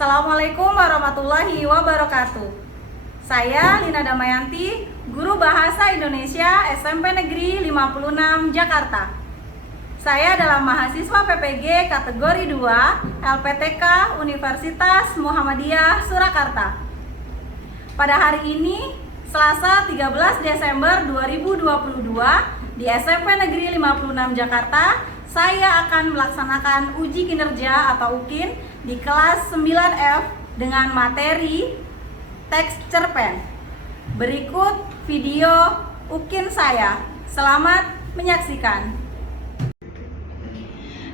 Assalamualaikum warahmatullahi wabarakatuh. Saya Lina Damayanti, Guru Bahasa Indonesia SMP Negeri 56 Jakarta. Saya adalah mahasiswa PPG kategori 2 LPTK Universitas Muhammadiyah Surakarta. Pada hari ini, Selasa 13 Desember 2022, di SMP Negeri 56 Jakarta, saya akan melaksanakan uji kinerja atau UKIN di kelas 9F dengan materi teks cerpen. Berikut video UKIN saya. Selamat menyaksikan.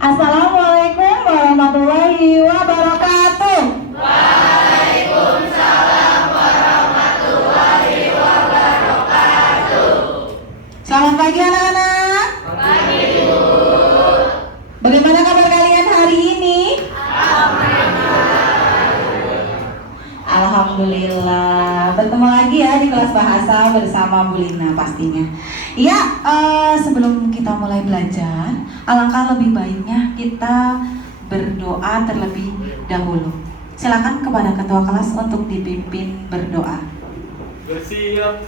Assalamualaikum warahmatullahi wabarakatuh. Waalaikumsalam warahmatullahi wabarakatuh. Selamat pagi anak-anak. Pagi, Bu. Bagaimana kabar kalian hari ini? Alhamdulillah. Bertemu lagi ya di kelas bahasa bersama Bu Lina pastinya. Ya, sebelum kita mulai belajar, alangkah lebih baiknya kita berdoa terlebih dahulu. Silakan kepada ketua kelas untuk dipimpin berdoa. Bersiap.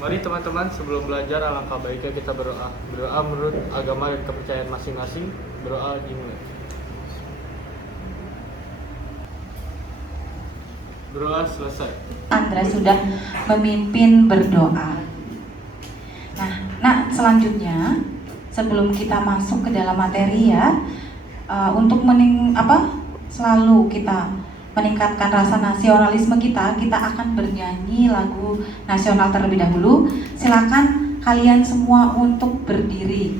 Mari teman-teman, sebelum belajar alangkah baiknya kita berdoa. Berdoa menurut agama dan kepercayaan masing-masing. Berdoa dimulai. Berdoa selesai. Andra sudah memimpin berdoa. Nah, selanjutnya sebelum kita masuk ke dalam materi ya, untuk selalu kita meningkatkan rasa nasionalisme kita akan bernyanyi lagu nasional terlebih dahulu. Silakan kalian semua untuk berdiri.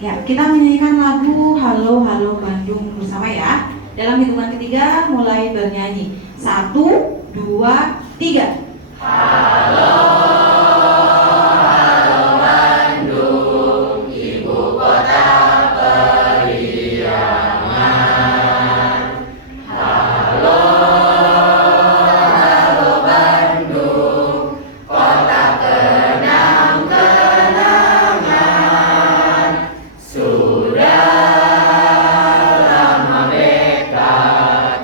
Ya, kita menyanyikan lagu Halo Halo Bandung bersama ya. Dalam hitungan ketiga mulai bernyanyi. 1, 2, 3. Halo Bandung, ibu kota periangan. Halo Bandung, kota kenang-kenangan. Sudah lama beta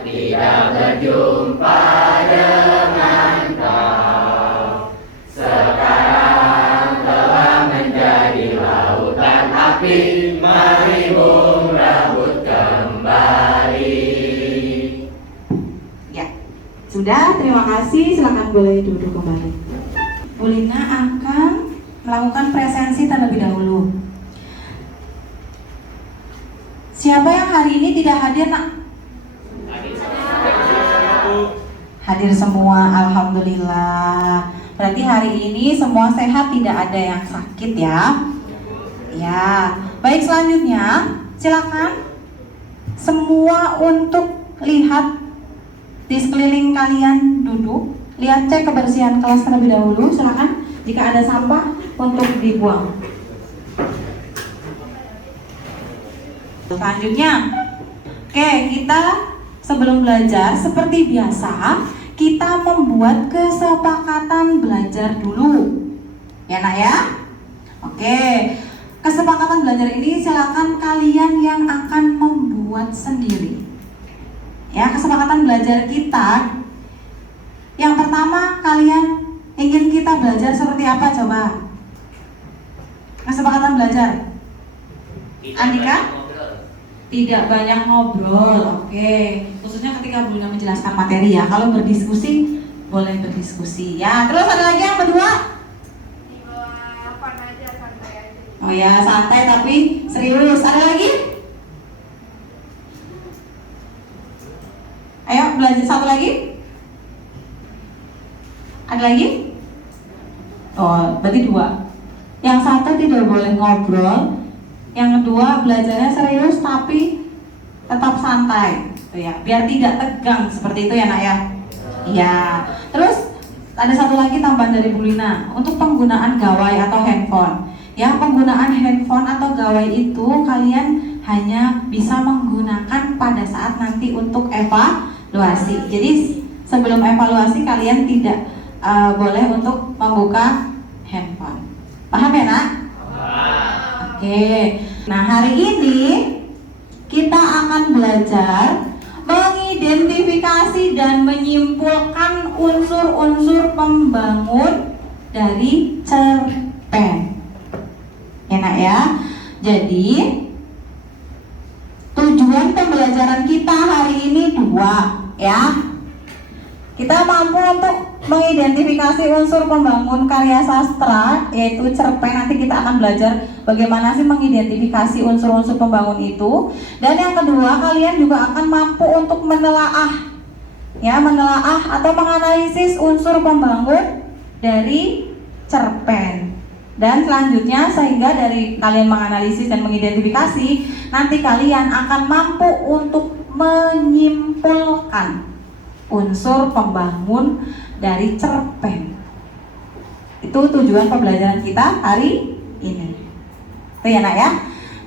tidak berjumpa dengan kau. Sekarang telah menjadi lautan api, mari bung rambut kembali. Ya, sudah, terima kasih. Silakan boleh duduk kembali. Bu Lina akan melakukan presensi terlebih dahulu. Siapa yang hari ini tidak hadir, nak? Hadir semua, alhamdulillah. Berarti hari ini semua sehat, tidak ada yang sakit ya. Ya, baik, selanjutnya silakan semua untuk lihat di sekeliling kalian duduk. Lihat, cek kebersihan kelas terlebih dahulu. Silakan jika ada sampah untuk dibuang. Selanjutnya, oke, kita sebelum belajar seperti biasa kita membuat kesepakatan belajar dulu. Ya nak ya? Oke, kesepakatan belajar ini silakan kalian yang akan membuat sendiri. Ya, kesepakatan belajar kita. Yang pertama, kalian ingin kita belajar seperti apa coba? Kesepakatan belajar. Andika? Tidak banyak ngobrol, oke. Khususnya ketika Bu Lina menjelaskan materi ya. Kalau berdiskusi, boleh berdiskusi. Ya, terus ada lagi yang kedua? Oh ya, santai tapi serius. Ada lagi? Ayo, belajar satu lagi. Ada lagi? Oh, berarti dua. Yang satu tidak boleh ngobrol. Yang kedua belajarnya serius tapi tetap santai, ya, biar tidak tegang seperti itu ya nak ya. Iya. Terus ada satu lagi tambahan dari Bu Lina untuk penggunaan gawai atau handphone. Ya, penggunaan handphone atau gawai itu kalian hanya bisa menggunakan pada saat nanti untuk evaluasi. Jadi sebelum evaluasi kalian tidak boleh untuk membuka handphone. Paham ya nak? Oke. Nah hari ini kita akan belajar mengidentifikasi dan menyimpulkan unsur-unsur pembangun dari cerpen. Enak ya? Jadi tujuan pembelajaran kita hari ini dua ya. Kita mampu untuk mengidentifikasi unsur pembangun karya sastra yaitu cerpen. Nanti kita akan belajar bagaimana sih mengidentifikasi unsur-unsur pembangun itu. Dan yang kedua, kalian juga akan mampu untuk menelaah atau menganalisis unsur pembangun dari cerpen. Dan selanjutnya sehingga dari kalian menganalisis dan mengidentifikasi, nanti kalian akan mampu untuk menyimpulkan unsur pembangun dari cerpen. Itu tujuan pembelajaran kita hari ini. Itu ya nak ya.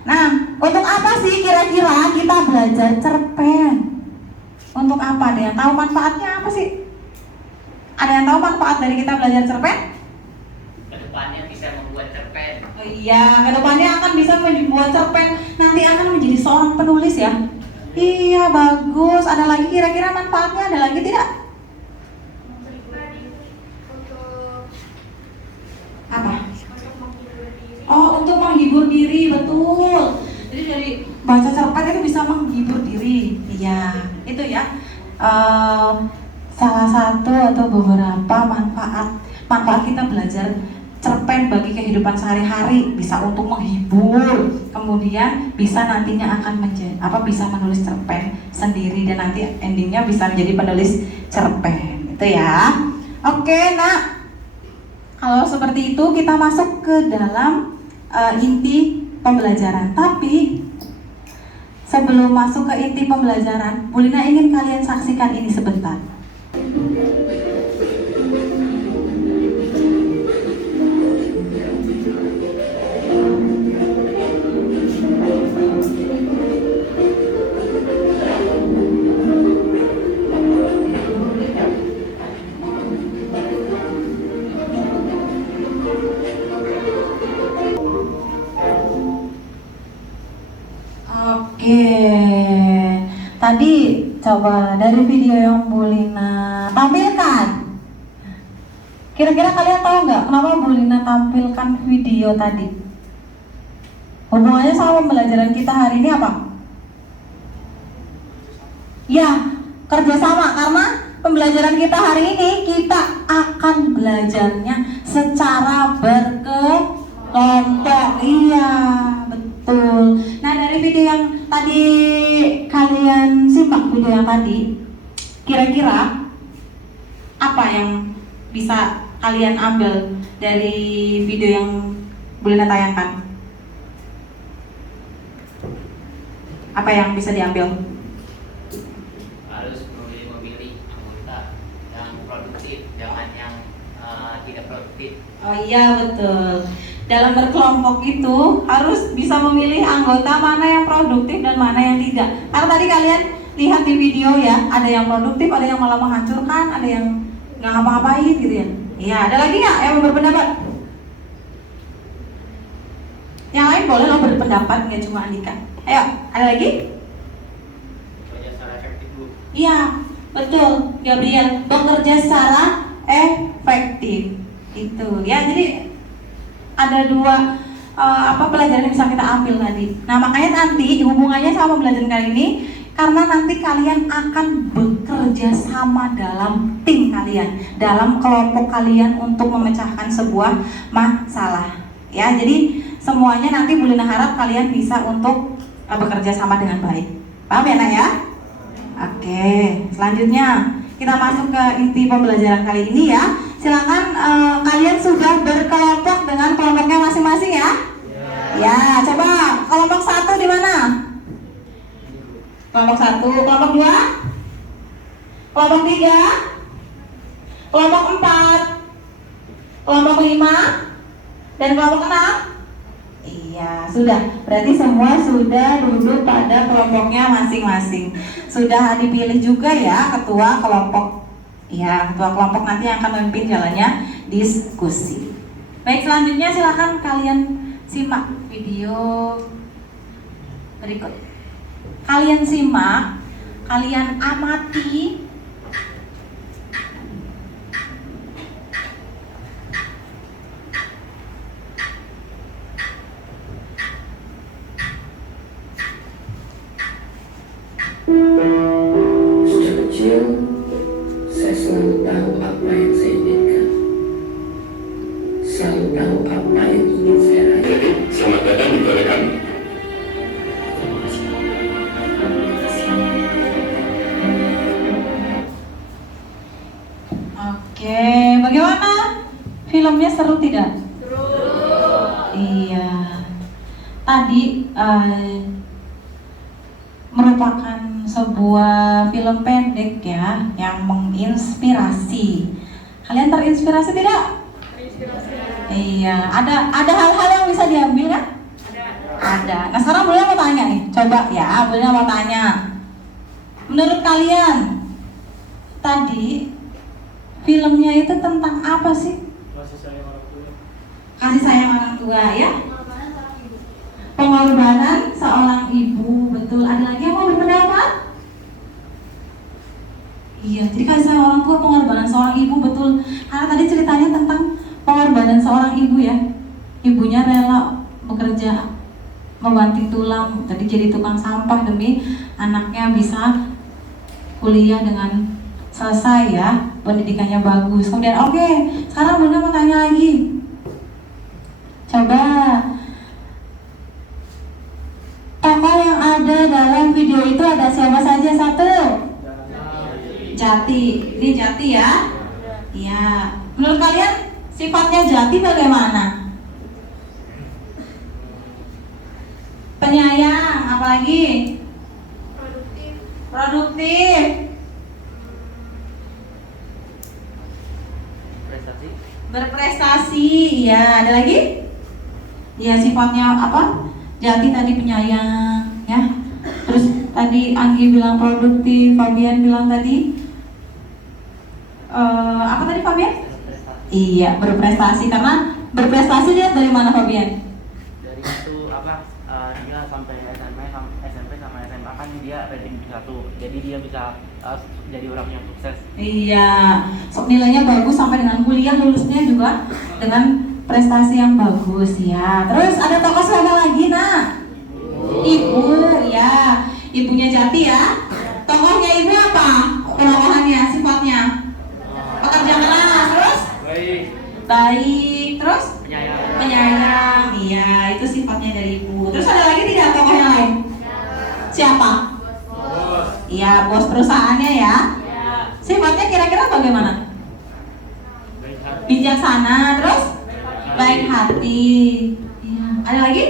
Nah, untuk apa sih kira-kira kita belajar cerpen? Untuk apa? Ada yang tahu manfaatnya apa sih? Ada yang tahu manfaat dari kita belajar cerpen? Kedepannya bisa membuat cerpen. Oh iya, kedepannya akan bisa membuat cerpen. Nanti akan menjadi seorang penulis ya. Iya, bagus. Ada lagi kira-kira manfaatnya? Ada lagi tidak? Apa? Oh, untuk menghibur diri, betul. Jadi dari baca cerpen itu bisa menghibur diri. Iya, itu ya. Salah satu atau beberapa manfaat kita belajar cerpen bagi kehidupan sehari-hari, bisa untuk menghibur, kemudian bisa nantinya akan bisa menulis cerpen sendiri dan nanti endingnya bisa menjadi penulis cerpen, itu ya. Oke, nah kalau seperti itu kita masuk ke dalam inti pembelajaran. Tapi sebelum masuk ke inti pembelajaran, Bu Lina ingin kalian saksikan ini sebentar. Oke, tadi coba dari video yang Bu Lina tampilkan. Kira-kira kalian tahu nggak kenapa Bu Lina tampilkan video tadi? Hubungannya sama pembelajaran kita hari ini apa? Ya, kerjasama, karena pembelajaran kita hari ini kita akan belajarnya secara berkelompok. Iya, betul. Nah dari video yang tadi kalian simak, video yang tadi, kira-kira apa yang bisa kalian ambil dari video yang Bu Lina tayangkan? Apa yang bisa diambil? Harus memilih anggota yang produktif, jangan yang tidak produktif. Oh iya, betul. Dalam berkelompok itu harus bisa memilih anggota mana yang produktif dan mana yang tidak. Karena tadi kalian lihat di video ya, ada yang produktif, ada yang malah menghancurkan, ada yang nggak ngapa-ngapain gitu ya. Iya, ada lagi nggak yang mau berpendapat? Yang lain boleh lo berpendapat, nggak cuma Andika. Ayo, ada lagi? Bekerja secara efektif dulu. Iya, betul, Gabriel. Bekerja secara efektif. Itu ya, jadi ada dua pelajaran yang bisa kita ambil tadi. Nah makanya nanti hubungannya sama pembelajaran kali ini, karena nanti kalian akan bekerja sama dalam tim kalian, dalam kelompok kalian untuk memecahkan sebuah masalah. Ya, jadi semuanya nanti Bu Lina harap kalian bisa untuk bekerja sama dengan baik. Paham ya nak ya? Oke, selanjutnya kita masuk ke inti pembelajaran kali ini ya. Silakan kalian sudah berkelompok dengan kelompoknya masing-masing ya. Ya, coba kelompok 1 di mana? Kelompok 1, kelompok 2, kelompok 3, kelompok 4, kelompok 5, dan kelompok 6. Iya, sudah. Berarti semua sudah duduk pada kelompoknya masing-masing. Sudah dipilih juga ya ketua kelompok Ya, ketua kelompok nanti yang akan memimpin jalannya diskusi. Baik, selanjutnya silakan kalian simak video berikut. Kalian simak, kalian amati Sejak kecil, saya selalu tahu apa yang saya inginkan. Selalu tahu apa yang ingin saya raih. Selamat datang di balai kami. Oke, bagaimana? Filmnya seru tidak? Seru. Iya. Tadi merupakan sebuah film pendek ya, yang menginspirasi. Kalian terinspirasi tidak? Terinspirasi. Iya. Ada hal-hal yang bisa diambil kan? Ada. Nah sekarang Bulina mau tanya nih, coba ya, Bulina mau tanya. Menurut kalian, tadi filmnya itu tentang apa sih? Kasih sayang orang tua. Kasih sayang orang tua ya? Pengorbanan seorang ibu, betul. Ada lagi yang mau berpendapat? Iya, jadi kasih sayang orang tua, pengorbanan seorang ibu, betul. Karena tadi ceritanya tentang pengorbanan seorang ibu ya. Ibunya rela bekerja, membanting tulang, tadi jadi tukang sampah demi anaknya bisa kuliah dengan selesai ya, pendidikannya bagus. Kemudian oke, sekarang Bunda mau tanya lagi. Coba tokoh yang ada dalam video itu ada siapa saja? Satu, Jati. Ini Jati ya? Iya. Menurut kalian sifatnya Jati bagaimana? Penyayang, apalagi? Produktif. Prestasi. Berprestasi, ya. Ada lagi? Ya, sifatnya apa? Jati tadi penyayang, ya. Terus tadi Anggi bilang produktif, Fabian bilang tadi apa tadi Fabian? Prestasi. Iya, berprestasi. Karena berprestasi dia dari mana Fabian? Dari itu apa dia sampai SMP sama SMA kan dia rating 1, jadi dia bisa jadi orang yang sukses. Iya, nilainya bagus sampai dengan kuliah, lulusnya juga dengan prestasi yang bagus ya. Terus ada tokoh siapa lagi nak? Ibu, ya. Ibunya Jati ya. Tokohnya ibu apa? Bawahannya, sifatnya pekerja keras, terus baik, terus penyayang. Iya, itu sifatnya dari ibu. Terus ada lagi tidak tokoh yang lain? Siapa? Iya, bos perusahaannya ya. Sifatnya kira-kira bagaimana? Bijaksana, terus baik hati. Iya. Ada lagi?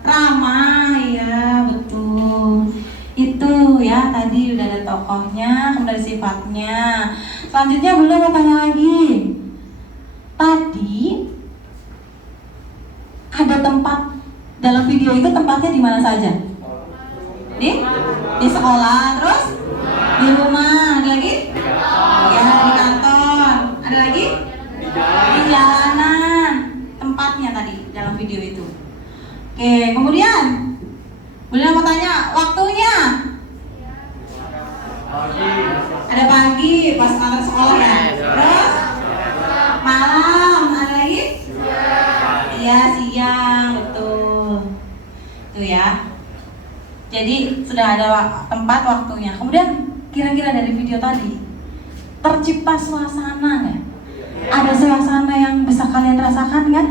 Ramah, ya betul. Itu ya, tadi udah ada tokohnya, kemudian ada sifatnya. Selanjutnya belum mau tanya lagi. Tadi ada tempat dalam video itu, tempatnya di mana saja? Di sekolah, terus di rumah, ada lagi? Ya, di kantor. Ada lagi? Di jalanan. Tempatnya tadi dalam video itu. Oke, kemudian Bunda mau tanya waktunya. Ada pagi pas anak sekolah ya. Terus malam, ada lagi? Iya, siang, betul. Itu ya. Jadi sudah ada tempat waktunya. Kemudian kira-kira dari video tadi tercipta suasana nggak? Ada suasana yang bisa kalian rasakan kan?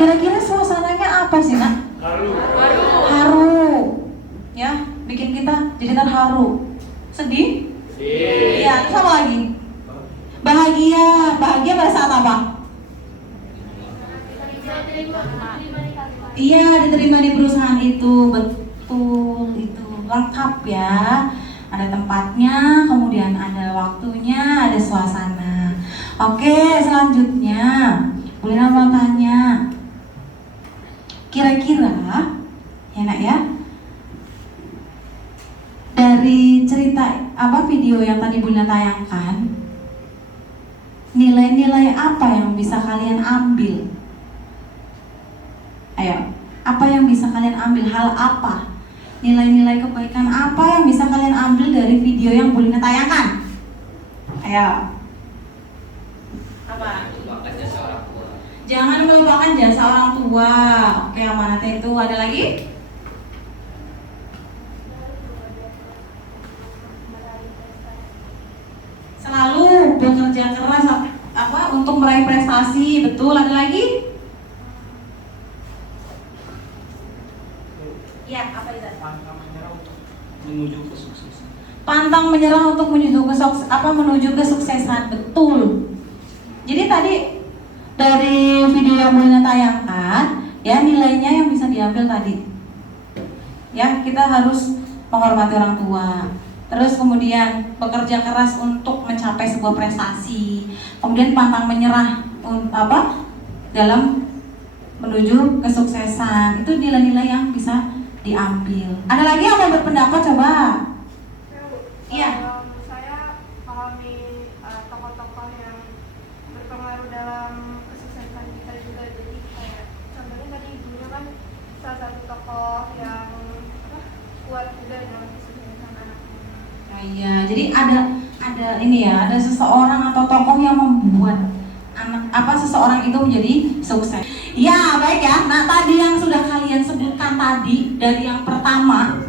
Kira-kira suasananya apa sih nak? Haru. Ya, bikin kita jadi terharu. Sedih? Iya, terus apa lagi? Bahagia. Bahagia pada saat apa? Iya, diterima di perusahaan itu. Betul, itu lengkap ya. Ada tempatnya, kemudian ada waktunya, ada suasana. Oke, selanjutnya Bulina mau tanya, kira-kira ya nak ya, dari cerita apa video yang tadi Bulina tayangkan, nilai-nilai apa yang bisa kalian ambil? Ayo, apa yang bisa kalian ambil? Hal apa? Nilai-nilai kebaikan apa yang bisa kalian ambil dari video yang Bu Lina tayangkan? Ayo. Apa? Melupakan jasa orang tua. Jangan melupakan jasa orang tua. Oke, amanatnya itu. Ada lagi? Selalu bekerja keras untuk meraih prestasi. Betul. Ada lagi? Ya, apa itu? Menuju kesuksesan. Pantang menyerah untuk menuju kesuksesan. Betul. Jadi tadi dari video yang Bu Lina tayangkan, ya nilainya yang bisa diambil tadi. Ya, kita harus menghormati orang tua. Terus kemudian bekerja keras untuk mencapai sebuah prestasi. Kemudian pantang menyerah dalam menuju kesuksesan. Itu nilai-nilai yang bisa diambil. Ada lagi yang mau berpendapat? Coba. Iya. Saya pahami tokoh-tokoh yang berpengaruh dalam kesuksesan kita juga. Jadi kayak contohnya tadi ibunya kan salah satu tokoh yang kuat juga dalam kesuksesan anaknya. Nah, iya, jadi ada ini ya, ada seseorang atau tokoh yang membuat seseorang itu menjadi sukses. Ya, baik ya. Nah, tadi yang sudah kalian sebutkan tadi dari yang pertama,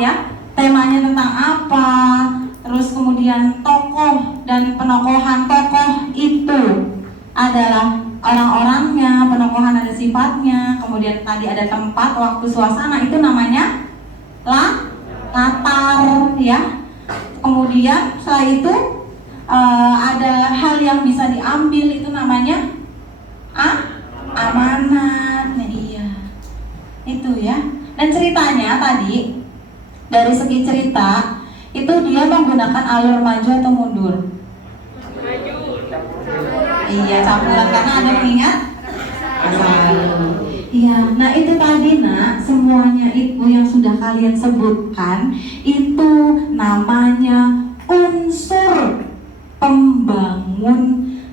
ya, temanya tentang apa, terus kemudian tokoh dan penokohan tokoh itu adalah orang-orangnya, penokohan ada sifatnya, kemudian tadi ada tempat, waktu, suasana, itu namanya latar, ya. Kemudian setelah itu ada hal yang bisa diambil, itu namanya amanat. Nah, iya, itu ya. Dan ceritanya tadi dari segi cerita itu dia menggunakan alur maju atau mundur? Maju. Iya, campuran karena ada mengingat masa lalu. Iya, nah itu tadi nak, semuanya itu yang sudah kalian sebutkan itu namanya unsur pembangun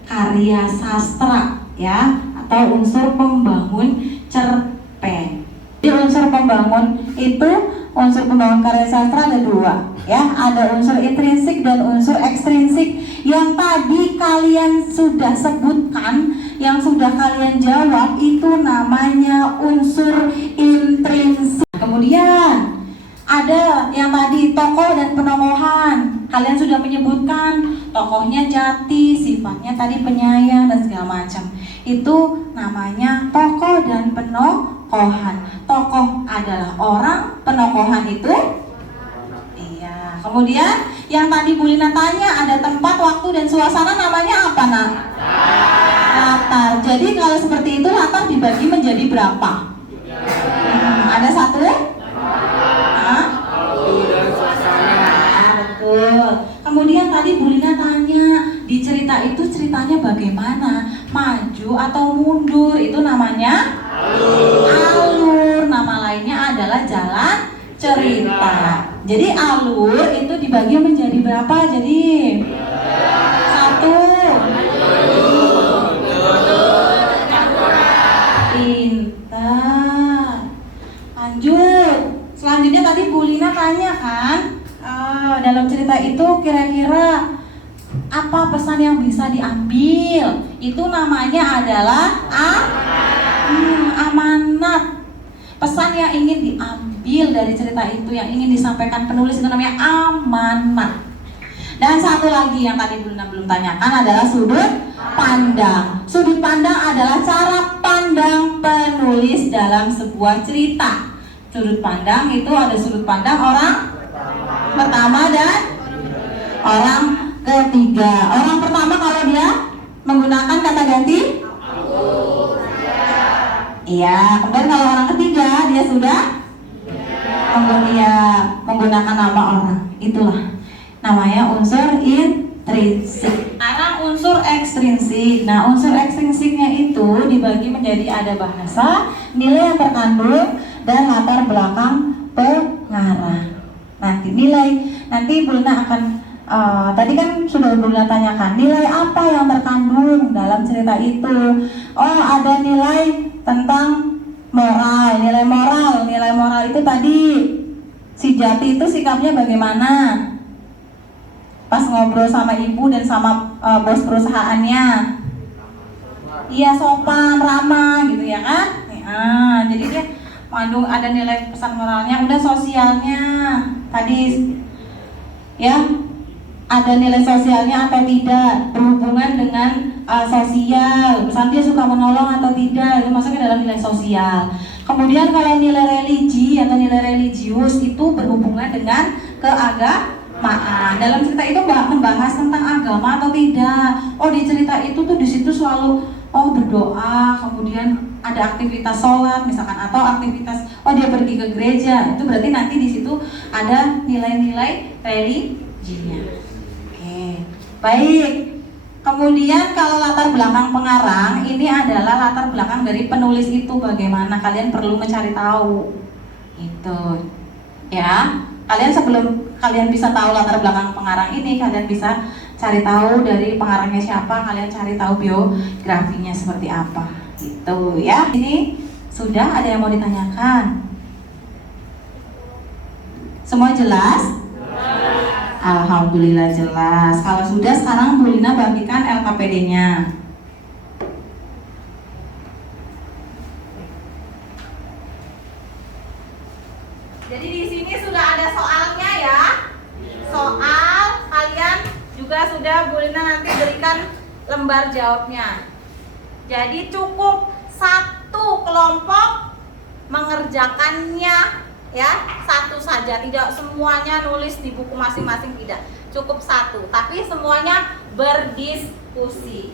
karya sastra, ya, atau unsur pembangun cerpen. Di unsur pembangun itu, unsur pembangun karya sastra ada dua, ya, ada unsur intrinsik dan unsur ekstrinsik. Yang tadi kalian sudah sebutkan, yang sudah kalian jawab itu namanya unsur intrinsik. Kemudian ada yang tadi tokoh dan penokohan. Kalian sudah menyebutkan tokohnya jati, sifatnya tadi penyayang dan segala macam. Itu namanya tokoh dan penokohan. Tokoh adalah orang, penokohan itu iya. Kemudian yang tadi Bu Lina tanya ada tempat, waktu dan suasana, namanya apa nak? Latar. Jadi kalau seperti itu latar dibagi menjadi berapa? Ada satu? Betul. Kemudian tadi Bu Lina tanya di cerita itu ceritanya bagaimana? Maju atau mundur? Itu namanya alur. Nama lainnya adalah jalan cerita. Jadi alur itu dibagi menjadi berapa? Jadi satu. Pintar. Lanjut. Selanjutnya tadi Bu Lina tanya kan, dalam cerita itu kira-kira apa pesan yang bisa diambil? Itu namanya adalah amanat. Pesan yang ingin diambil dari cerita itu, yang ingin disampaikan penulis, itu namanya amanat. Dan satu lagi yang tadi belum tanyakan adalah sudut pandang. Sudut pandang adalah cara pandang penulis dalam sebuah cerita. Sudut pandang itu ada sudut pandang orang pertama dan orang ketiga. Orang pertama kalau dia menggunakan kata ganti iya. Kemudian kalau orang ketiga dia sudah menggunakan nama orang. Itulah namanya unsur intrinsik. Sekarang unsur ekstrinsik. Nah, unsur ekstrinsiknya itu dibagi menjadi ada bahasa, nilai yang terkandung, dan latar belakang pengarang. Nanti Bu Lina akan tadi kan sudah Bunda tanyakan nilai apa yang terkandung dalam cerita itu. Oh, ada nilai tentang moral. Nilai moral itu tadi si Jati itu sikapnya bagaimana pas ngobrol sama ibu dan sama bos perusahaannya. Iya, sopan, ramah gitu ya kan. Jadi dia mengandung ada nilai pesan moralnya. Udah sosialnya tadi ya, ada nilai sosialnya atau tidak, berhubungan dengan sosial, misalnya dia suka menolong atau tidak, itu masuknya dalam nilai sosial. Kemudian kalau nilai religi atau nilai religius itu berhubungan dengan keagamaan. Dalam cerita itu membahas tentang agama atau tidak. Oh, di cerita itu tuh di situ selalu berdoa, kemudian ada aktivitas sholat misalkan, atau aktivitas dia pergi ke gereja. Itu berarti nanti di situ ada nilai-nilai religinya. Oke, baik. Kemudian kalau latar belakang pengarang, ini adalah latar belakang dari penulis itu bagaimana, kalian perlu mencari tahu. Itu ya, kalian sebelum kalian bisa tahu latar belakang pengarang ini, kalian bisa cari tahu dari pengarangnya siapa, kalian cari tahu biografinya seperti apa. Gitu ya. Ini sudah ada yang mau ditanyakan? Semua jelas? Alhamdulillah jelas. Kalau sudah, sekarang Bu Lina bagikan LKPD-nya. Jadi di sini sudah ada soalnya ya. Soal kalian juga sudah Bu Lina nanti berikan lembar jawabnya. Jadi cukup satu kelompok mengerjakannya ya, satu saja, tidak semuanya nulis di buku masing-masing, tidak, cukup satu, tapi semuanya berdiskusi.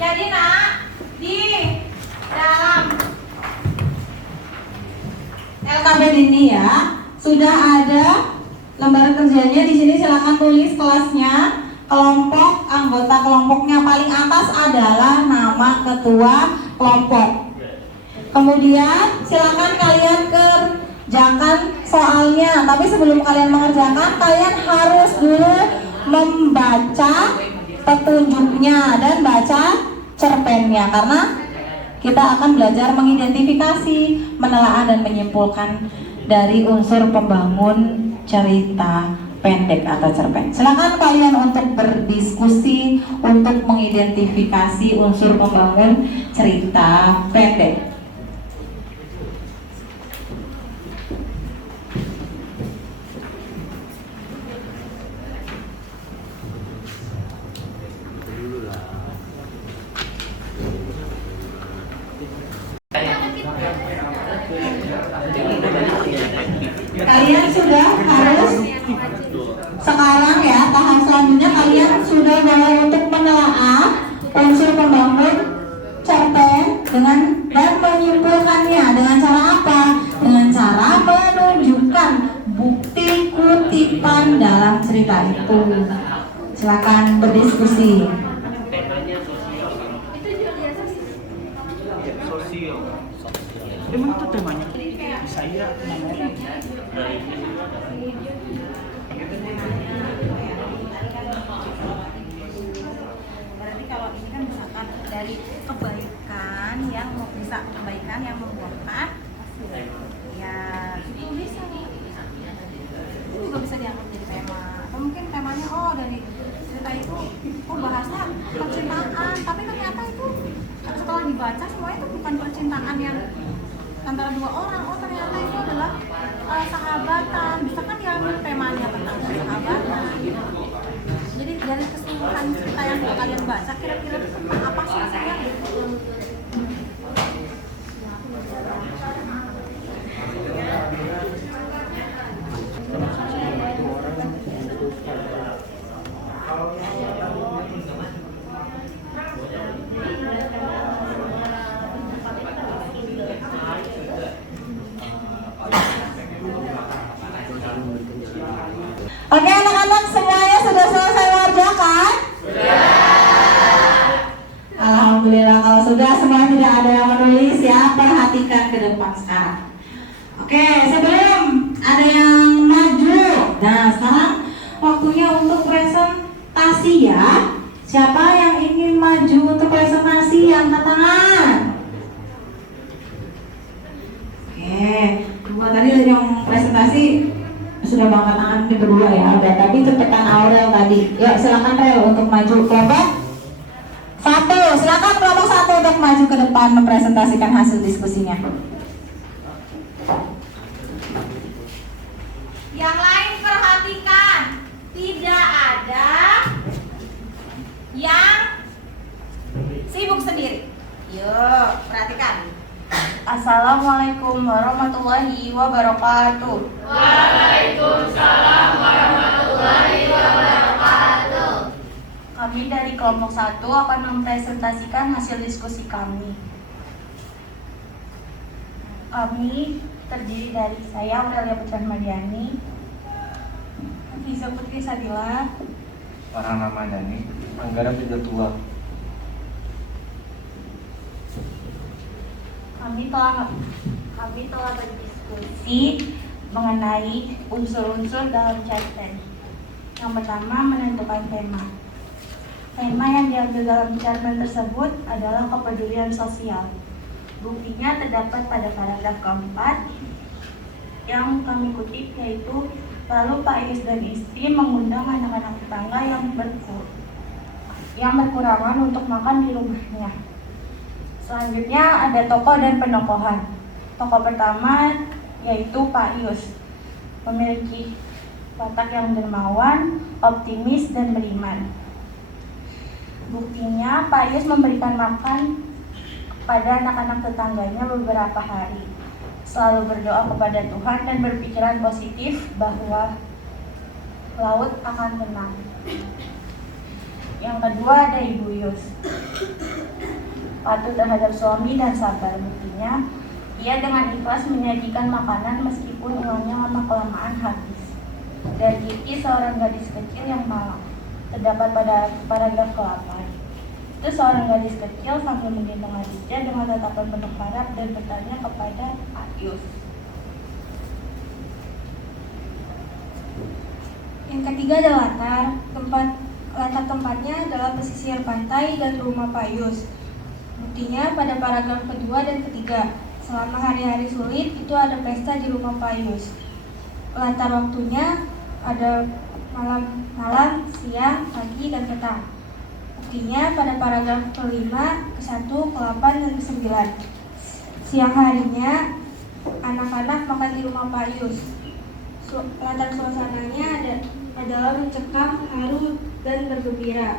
Jadi nak, di dalam LKPD ini ya sudah ada lembar kerjanya. Di sini silakan tulis kelasnya, kelompok, anggota kelompoknya. Paling atas adalah nama ketua kelompok. Kemudian silakan kalian kerjakan soalnya. Tapi sebelum kalian mengerjakan, kalian harus dulu membaca petunjuknya dan baca cerpennya, karena kita akan belajar mengidentifikasi, menelaah dan menyimpulkan dari unsur pembangun cerita pendek atau cerpen. Silakan kalian untuk berdiskusi untuk mengidentifikasi unsur pembangun cerita pendek. Kalian sudah harus sekarang ya, tahap selanjutnya kalian sudah mulai untuk menelaah unsur pembangun cerpen dan menyimpulkannya dengan cara apa? Dengan cara menunjukkan bukti kutipan dalam cerita itu. Silakan berdiskusi. Sosial. Emang itu temanya? Saya Berarti kalau ini kan misalkan dari kebaikan yang bisa kebaikan yang membuahkan ya, itu bisa itu juga bisa dianggap jadi tema, atau mungkin temanya dari cerita itu bahasa percintaan, tapi ternyata itu setelah dibaca semuanya itu bukan percintaan yang antara dua orang, ternyata itu adalah sahabatan. Bisa kan diambil temanya tentang sahabatan. Jadi dari keseluruhan cerita yang kalian baca, kira-kira itu tentang apa sih saya? sudah semua tidak ada yang menulis ya, perhatikan ke depan sekarang. Oke, sebelum ada yang maju. Nah, sekarang waktunya untuk presentasi ya. Siapa yang ingin maju untuk presentasi, angkat tangan. Oke, dua tadi ada yang presentasi sudah angkat tangan ini berdua ya. Udah tadi cepetan Aurel tadi. Ya, silakan Rel untuk maju kelompok 1. Silakan kelompok 1 untuk maju ke depan mempresentasikan hasil diskusinya. Yang lain perhatikan, tidak ada yang sibuk sendiri. Yuk, perhatikan. Assalamualaikum warahmatullahi wabarakatuh. Waalaikumsalam warahmatullahi wabarakatuh. Kami dari kelompok 1 akan mempresentasikan hasil diskusi kami. Kami terdiri dari saya, Aurelia Putra Madiani, Fiza Putri Sadila, Farhana Madani, Anggara Fidatua. Kami telah berdiskusi mengenai unsur-unsur dalam cerpen. Yang pertama, menentukan tema. Tema yang diambil dalam cerpen tersebut adalah kepedulian sosial. Buktinya terdapat pada paragraf keempat yang kami kutip, yaitu lalu Pak Iis dan istri mengundang anak-anak tetangga yang berkurangan untuk makan di rumahnya. Selanjutnya ada tokoh dan penokohan. Tokoh pertama yaitu Pak Ius, memiliki watak yang dermawan, optimis, dan beriman. Buktinya Pak Ius memberikan makan pada anak-anak tetangganya beberapa hari, selalu berdoa kepada Tuhan dan berpikiran positif bahwa laut akan tenang. Yang kedua ada Ibu Yus, patuh terhadap suami dan sabar. Buktinya ia dengan ikhlas menyajikan makanan meskipun uangnya lama-kelamaan habis. Dan Kiki, seorang gadis kecil yang malang, terdapat pada paragraf ke-8. Itu seorang gadis kecil sambil menggendong adiknya dengan tatapan penuh harap dan bertanya kepada Ayus. Yang ketiga ada latar tempatnya adalah pesisir pantai dan rumah Pak Yus. Buktinya pada paragraf kedua dan ketiga, selama hari-hari sulit itu ada pesta di rumah Pak Yus. Latar waktunya ada malam, siang, pagi, dan petang. Buktinya pada paragraf ke-5, ke-1, ke-8, dan ke-9. Siang harinya anak-anak makan di rumah Pak Yus. Latar suasananya adalah mencekam, haru, dan bergembira.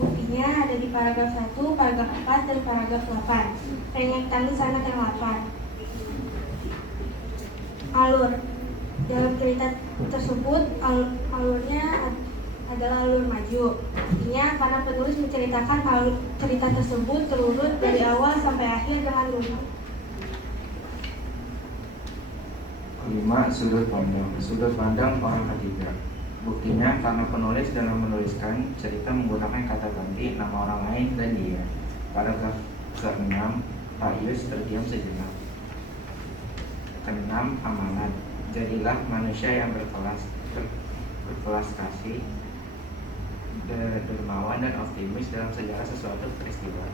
Buktinya ada di paragraf 1, paragraf 4, dan paragraf 8. Rengek tangis anak yang lapar. Alur. Dalam cerita tersebut, alurnya adalah alur maju. Artinya karena penulis menceritakan cerita tersebut terurut dari awal sampai akhir dengan runut. 5. Sudut pandang orang ketiga. Buktinya karena penulis dalam menuliskan cerita menggunakan kata ganti nama orang lain dan dia. Paragraf ke-6, Pak Yus terdiam sejenak. Ke-6, amanat. Jadilah manusia yang berkelas kasih, dermawan dan optimis dalam segala sesuatu peristiwa.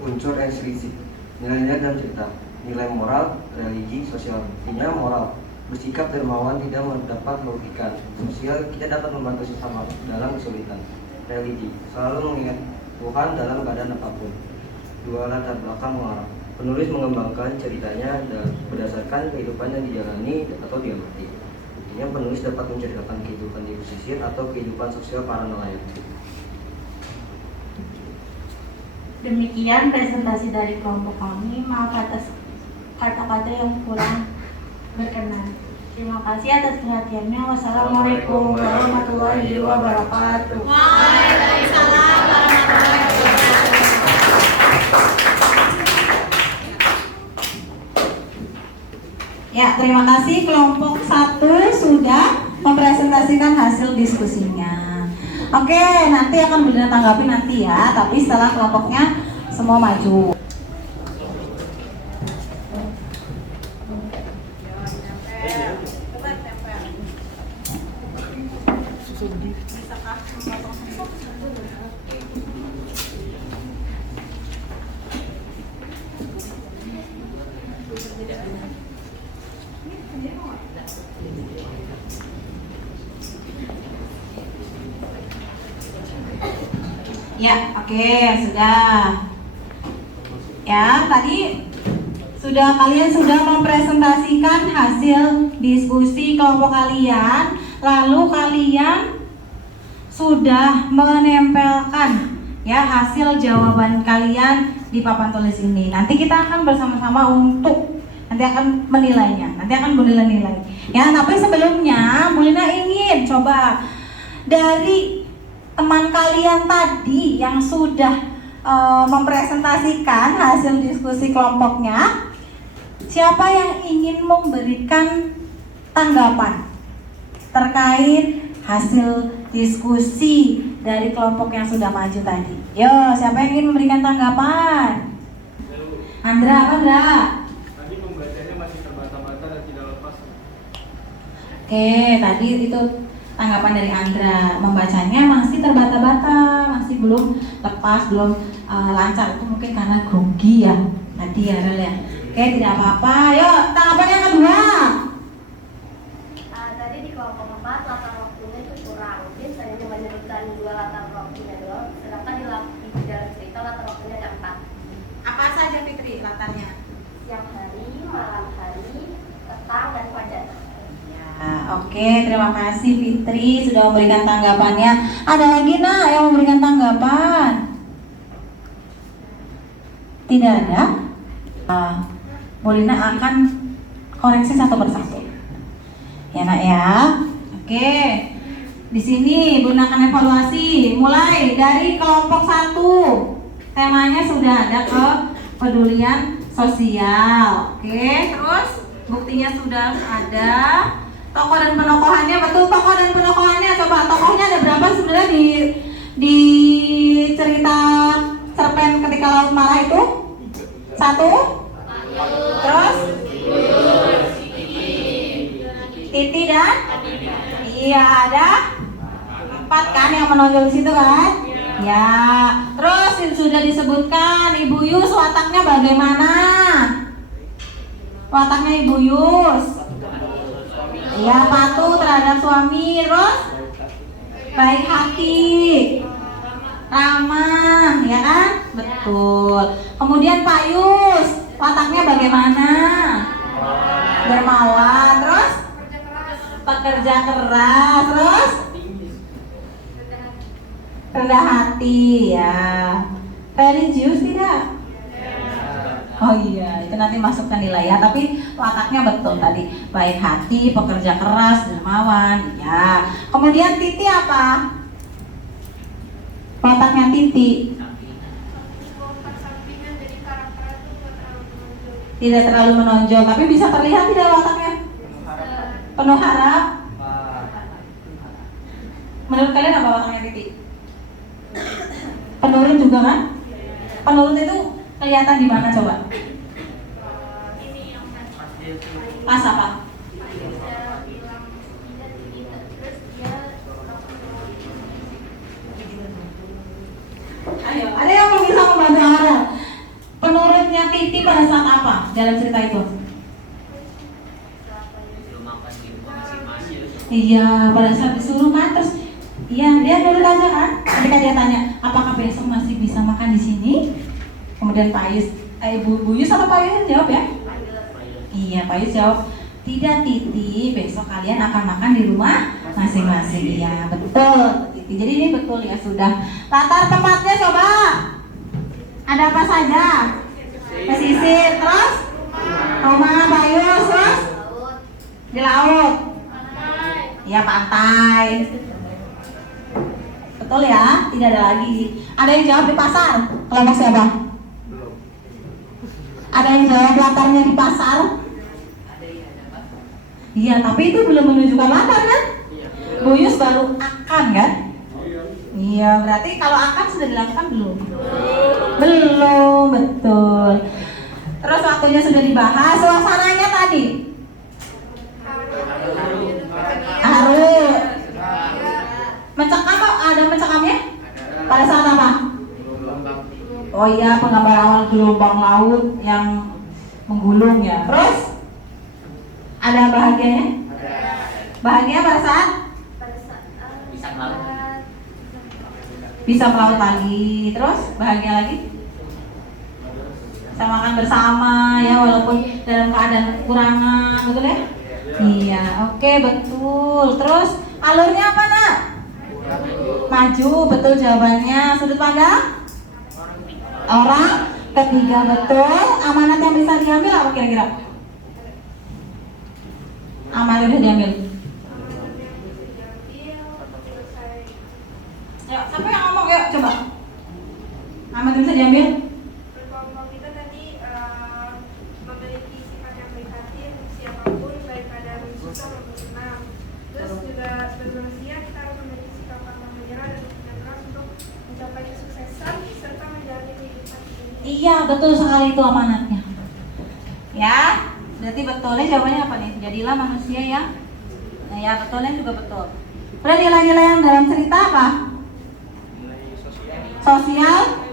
Unsur eksplisit. Nilai-nilai dalam cerita. Nilai moral, religi, sosial. Buktinya moral. Bersikap dermawan, tidak mendapat merugikan. Sosial, kita dapat membantu sesama dalam kesulitan. Religi, selalu mengingat Tuhan dalam keadaan apapun. 2. Latar belakang mengarah. Penulis mengembangkan ceritanya berdasarkan kehidupan yang dijalani atau diamati. Artinya penulis dapat menceritakan kehidupan di pesisir atau kehidupan sosial para nelayan. Demikian presentasi dari kelompok kami. Maaf atas kata-kata yang kurang berkenan. Terima kasih atas perhatiannya. Wassalamualaikum warahmatullahi wabarakatuh. Waalaikumsalam warahmatullahi wabarakatuh. Ya, terima kasih kelompok 1 sudah mempresentasikan hasil diskusinya. Oke, nanti akan Bu Lina tanggapi nanti ya, tapi setelah kelompoknya semua maju. Ya, oke, sudah. Ya, tadi kalian sudah mempresentasikan hasil diskusi kelompok kalian, lalu kalian sudah menempelkan ya hasil jawaban kalian di papan tulis ini. Nanti kita akan bersama-sama untuk nanti akan menilainya, nanti akan menilai. Ya, tapi sebelumnya Bu Lina ingin coba dari teman kalian tadi yang sudah mempresentasikan hasil diskusi kelompoknya, siapa yang ingin memberikan tanggapan terkait hasil diskusi dari kelompok yang sudah maju tadi? Yo, siapa yang ingin memberikan tanggapan? Andra. Tadi pembacanya masih terbata-bata dan tidak lepas. Oke, tadi itu tanggapan dari Andra, membacanya masih terbata-bata, masih belum lepas, belum lancar. Itu mungkin karena grogi ya tadi ya, Rel ya. Oke, tidak apa-apa. Yuk, tanggapan yang kedua. Tadi di kelompok 4 latar waktunya itu kurang. Mungkin saya hanya menyebutkan 2 latar waktunya doang. Sedangkan di dalam cerita latar waktunya ada 4. Apa saja Fitri latarnya? Siang hari, malam hari, petang, dan fajar. Oke, terima kasih Fitri sudah memberikan tanggapannya. Ada lagi yang memberikan tanggapan? Tidak ada? Bu Lina akan koreksi satu persatu. Ya nak ya. Oke. Di sini Bu Lina akan evaluasi mulai dari kelompok 1. Temanya sudah ada kepedulian sosial. Oke, terus buktinya sudah ada. Tokoh dan penokohannya, betul, tokoh dan penokohannya. Coba tokohnya ada berapa sebenarnya di cerita cerpen ketika laut marah itu? 1. Terus Titi dan iya, ada 4 kan yang menonjol di situ kan? Ya. Terus sudah disebutkan Ibu Yus wataknya bagaimana? Wataknya Ibu Yus, ya, patuh terhadap suami, terus baik hati, ramah, ya kan? Betul. Kemudian Pak Yus, wataknya bagaimana? Dermawan, terus pekerja keras, terus rendah hati, ya. Religius tidak? Oh iya, itu nanti masukkan nilai ya. Tapi wataknya betul tadi, baik hati, pekerja keras, dermawan, ya. Kemudian Titi apa? Wataknya Titi tidak terlalu menonjol, tapi bisa terlihat tidak wataknya? Penuh harap. Menurut kalian apa wataknya Titi? Penurut juga kan? Penurut itu kelihatan di mana coba? Pas apa? Ayo, ada yang bisa membantu Aurel? Penurutnya Titi pada saat apa dalam cerita itu? Iya, pada saat disuruh kan, terus iya dia nurut aja kan? Ketika dia tanya, apakah besok masih bisa makan di sini? Kemudian Pak Yus, Bu Yus atau Pak Yus jawab ya? Iya, Pak Yus jawab, tidak Titi, besok kalian akan makan di rumah masing-masing. Iya, betul Titi. Jadi ini betul ya sudah. Latar tempatnya coba. Ada apa saja? Pesisir, terus rumah Pak Yus, terus di laut. Iya, pantai. Betul ya, tidak ada lagi. Ada yang jawab di pasar? Kelompok siapa? Ada yang jawab latarnya di pasar? Iya, tapi itu belum menunjukkan latar kan? Bu Yus baru akan kan? Iya, berarti kalau akan sudah dilakukan belum? Belum, betul. Terus waktunya sudah dibahas, suasananya tadi? Haru. Mencekam, ada mencekamnya? Pada saat apa? Oh iya, penggambar awal gelombang laut yang menggulung ya. Terus? Ada bahagianya? Bahagia pada saat? Bisa melaut. Bisa melaut lagi. Terus bahagia lagi? Bisa makan bersama ya, walaupun dalam keadaan kekurangan, betul ya? Iya, oke, betul. Terus alurnya apa nak? Maju, betul jawabannya. Sudut pandang? Orang ketiga, betul. Amanat yang bisa diambil apa kira-kira? Amanat yang diambil. Yuk, siapa yang ngomong? Yuk, coba. Amanat yang bisa diambil? Kelompok kita tadi memiliki sifat yang prihatin siapapun, baik pada susah maupun senang. Terus juga sebagai manusia kita harus memiliki sikap pantang menyerah dan bekerja keras untuk mencapai kesuksesan serta menjalani kehidupan ini. Iya, betul sekali itu amanatnya. Ya, berarti betulnya jawabannya apa nih? Jadilah manusia yang, nah ya betulnya juga betul. Udah nilai-nilai yang dalam cerita apa? Sosial,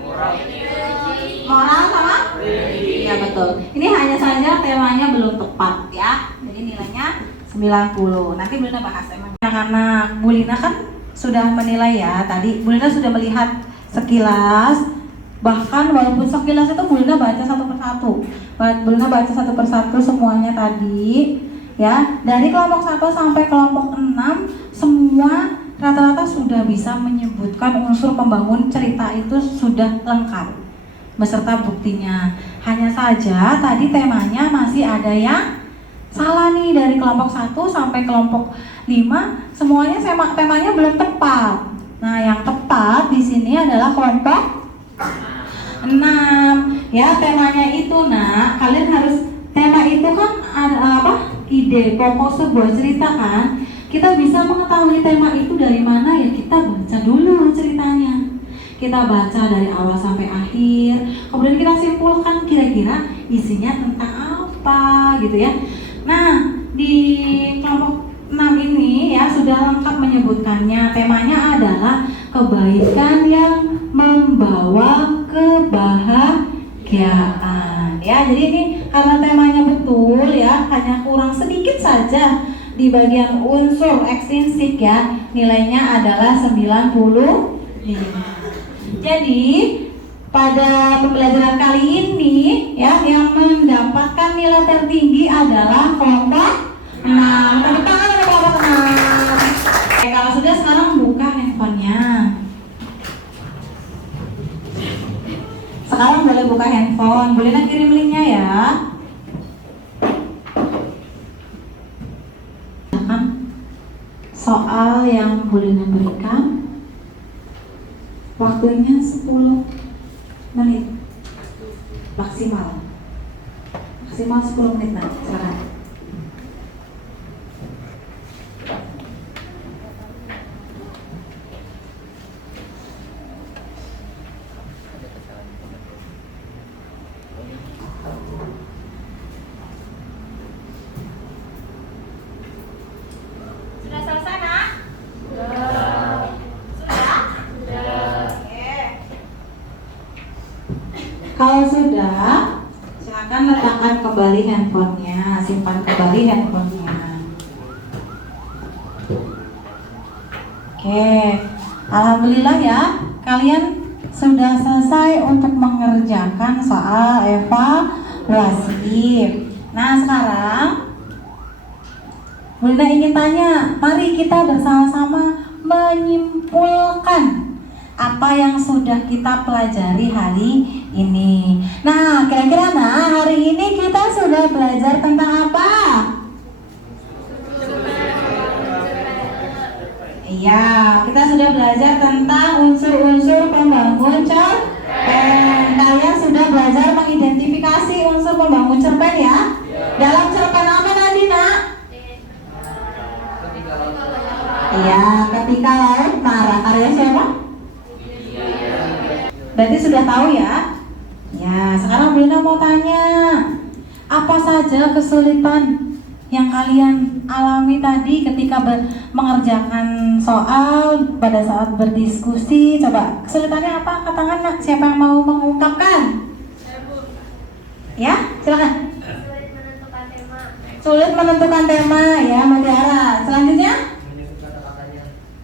moral sama? Iya betul. Ini hanya saja temanya belum tepat ya. Jadi nilainya 90. Nanti Bulina bahas emang. Anak-anak, Bulina kan sudah menilai ya. Tadi Bulina sudah melihat sekilas. Bahkan walaupun sekilas itu Bulina baca satu persatu. Bulina baca satu persatu semuanya tadi. Ya, dari kelompok 1 sampai kelompok 6 semua rata-rata sudah bisa menyebutkan unsur pembangun cerita itu sudah lengkap beserta buktinya. Hanya saja tadi temanya masih ada yang salah nih. Dari kelompok 1 sampai kelompok 5 semuanya temanya belum tepat. Nah, yang tepat di sini adalah kelompok 6. Ya, temanya itu nak, kalian harus tema itu kan ada apa? Ide pokok sebuah cerita kan. Kita bisa mengetahui tema itu dari mana ya, kita baca dulu ceritanya. Kita baca dari awal sampai akhir, kemudian kita simpulkan kira-kira isinya tentang apa gitu ya. Nah, di kelompok 6 ini ya sudah lengkap menyebutkannya. Temanya adalah kebaikan yang membawa kebahagiaan. Ya, jadi ini karena temanya betul ya, hanya kurang sedikit saja di bagian unsur ekstrinsik ya, nilainya adalah 95. Jadi pada pembelajaran kali ini ya, yang mendapatkan nilai tertinggi adalah kelompok 6. Tepuk tangan untuk kelompok 6. Oke, kalau sudah sekarang buka handphonenya. Sekarang boleh buka handphone, boleh kirim linknya ya. Soal yang boleh diberikan, waktunya 10 menit maksimal 10 menit nah sekarang. Sudah selesai nak? Sudah. Oke. Kalau sudah, silakan letakkan kembali handphonenya, simpan kembali handphonenya. Oke, alhamdulillah ya, kalian sudah selesai untuk mengerjakan soal evaluasi. Nah sekarang Bulina ingin tanya, mari kita bersama-sama menyimpulkan apa yang sudah kita pelajari hari ini. Nah, kira-kira hari ini kita sudah belajar tentang apa? Iya, kita sudah belajar tentang unsur-unsur pembangun cerpen. Kalian sudah belajar mengidentifikasi unsur pembangun cerpen ya? Dalam cerpen apa tadi, nak? Iya, ketika laut marah. Karya siapa? tahu ya? Ya, sekarang Brina mau tanya, apa saja kesulitan yang kalian alami tadi ketika mengerjakan soal pada saat berdiskusi? Coba, kesulitannya apa? Angkat tangan, nak. Siapa yang mau mengungkapkan? Ya, silakan. Sulit menentukan tema, ya, Mutiara. Selanjutnya?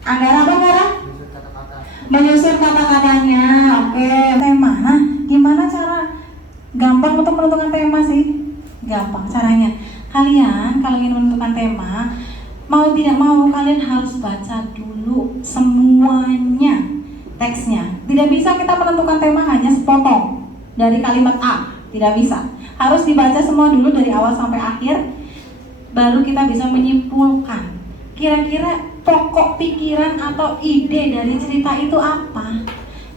Anggara apa, Anggara? Menyusun kata-katanya. Oke, tema. Nah, gimana cara gampang untuk menentukan tema sih? Gampang caranya. Kalian kalau ingin menentukan tema, mau tidak mau kalian harus baca dulu semuanya teksnya. Tidak bisa kita menentukan tema hanya sepotong dari kalimat A. Tidak bisa. Harus dibaca semua dulu dari awal sampai akhir, baru kita bisa menyimpulkan kira-kira pokok pikiran atau ide dari cerita itu apa.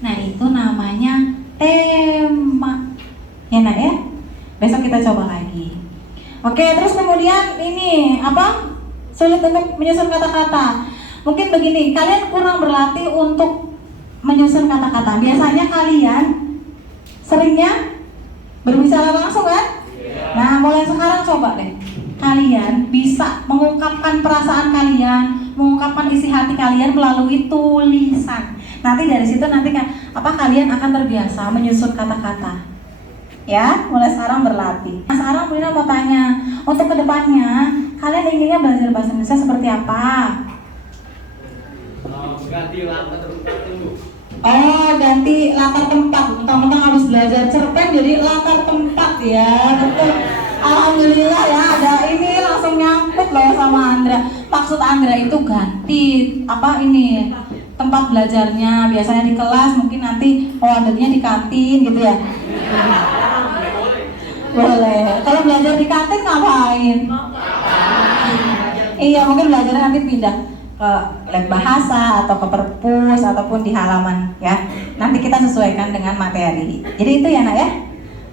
Nah, itu namanya tema. Enak ya? Besok kita coba lagi. Oke, terus kemudian ini apa? Sulit untuk menyusun kata-kata. Mungkin begini, kalian kurang berlatih untuk menyusun kata-kata. Biasanya kalian seringnya berbicara langsung kan? Nah, mulai sekarang coba deh. Kalian bisa mengungkapkan perasaan kalian, mengungkapkan isi hati kalian melalui tulisan. Nanti dari situ kalian akan terbiasa menyusun kata-kata. Ya, mulai sekarang berlatih. Nah, sekarang Brina mau tanya, untuk kedepannya kalian inginnya belajar bahasa Indonesia seperti apa? Ganti latar tempat dulu. Oh, ganti latar tempat. Mentang-mentang habis belajar cerpen jadi latar tempat ya. Betul. Alhamdulillah ya, ada ini langsung nyangkut loh sama Andra. Maksud Andra itu ganti tempat belajarnya. Biasanya di kelas, mungkin nanti ordernya di kantin gitu ya. Boleh. Kalau belajar di kantin ngapain? Iya, mungkin belajarnya nanti pindah ke lab bahasa atau ke perpus ataupun di halaman ya. Nanti kita sesuaikan dengan materi. Jadi itu ya, Nak ya.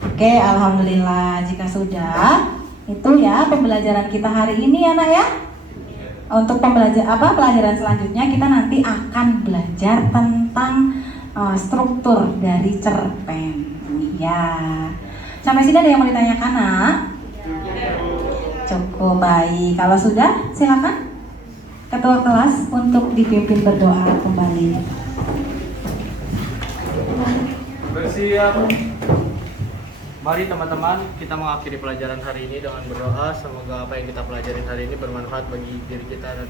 Oke, alhamdulillah. Jika sudah, itu ya pembelajaran kita hari ini ya, Nak ya. Untuk pelajaran selanjutnya kita nanti akan belajar tentang struktur dari cerpen. Ya. Sampai sini ada yang mau ditanyakan, Nak? Cukup, baik. Kalau sudah, silakan Ketua kelas untuk dipimpin berdoa kembali. Bersiap. Mari teman-teman, kita mengakhiri pelajaran hari ini dengan berdoa. Semoga apa yang kita pelajari hari ini bermanfaat bagi diri kita dan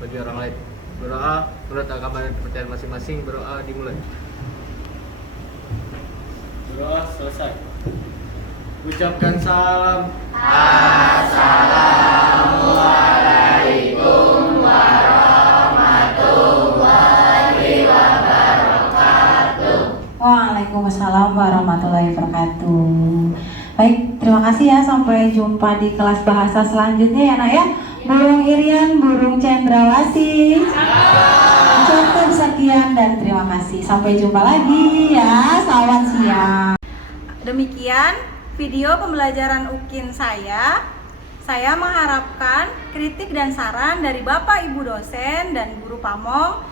bagi orang lain. Berdoa menurut agama dan kepercayaan masing-masing. Berdoa dimulai. Berdoa selesai. Ucapkan salam. Assalamualaikum warahmatullahi wabarakatuh. Waalaikumsalam warahmatullahi wabarakatuh. Baik, terima kasih ya. Sampai jumpa di kelas bahasa selanjutnya ya, Nak ya. Burung Irian, burung cendrawasih. Cukup sekian dan terima kasih. Sampai jumpa lagi ya. Selamat siang. Demikian video pembelajaran UKIN saya. Saya mengharapkan kritik dan saran dari Bapak Ibu dosen dan guru pamong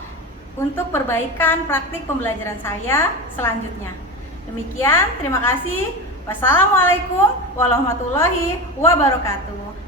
untuk perbaikan praktik pembelajaran saya selanjutnya. Demikian, terima kasih. Wassalamualaikum warahmatullahi wabarakatuh.